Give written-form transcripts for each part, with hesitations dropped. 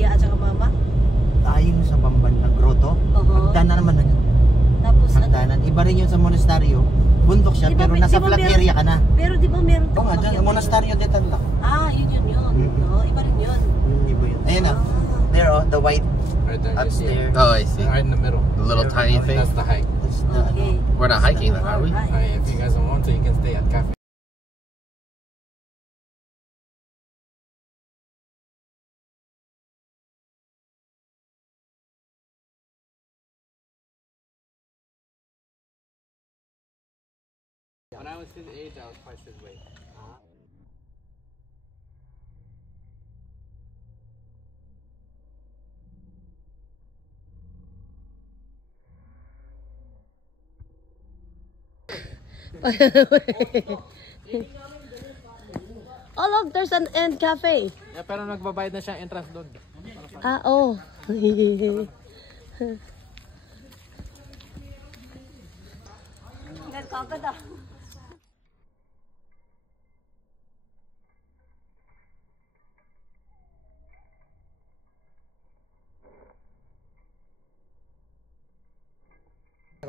Kuya at saka Mama? Ayun sa Bamban na grotto. Hagdanan naman na yun. Tapos hagdanan. Iba rin yun sa monastaryo. Bundok siya, diba, pero nasa flat area ka na. Pero di ba meron? Oo nga, dyan, monastaryo dito lang. Yun. No, iba rin yun. Iba yun. Ayun na. There, the white right there, upstairs. Oh, I see. Right in the middle. The little tiny thing. That's the hike. That's the, Okay. We're not hiking then, are we? If you guys don't want to, you can stay at cafe. When I was his age, I was twice his weight. Oh look, there's an end cafe. Yeah, pero nagbabayad na siya entrance doon. Oh. Nagkagad ah.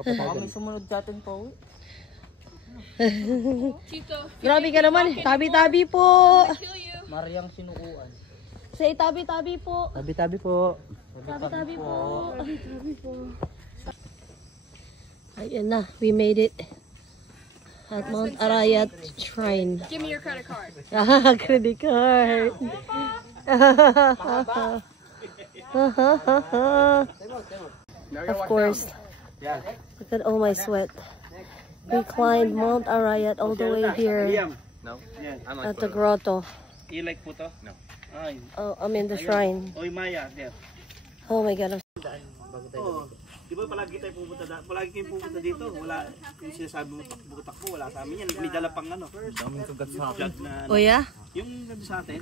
May sumunod sa atin po. Grabe ka naman. Tabi-tabi po. Mariang sinukuan. Say tabi-tabi po. Tabi-tabi po. Tabi-tabi po. Tabi po. Ayan na, we made it. At Mount Arayat Shrine. Give me your credit card. Credit card. Of course. Look at all my sweat. We climbed Mount Arayat all the way here No. at the grotto. You like po to? No. Ay. Oh, I mean the shrine. Oy Maya, there. Oh my God. Oh, di ba palagi tayo palagi kayong pupunta dito? Wala, yung sinasabi mo takbo-takbo, wala sa amin yan. May dala pang ano. Daming sugat sa akin. Oh yeah? Yung ganda sa atin,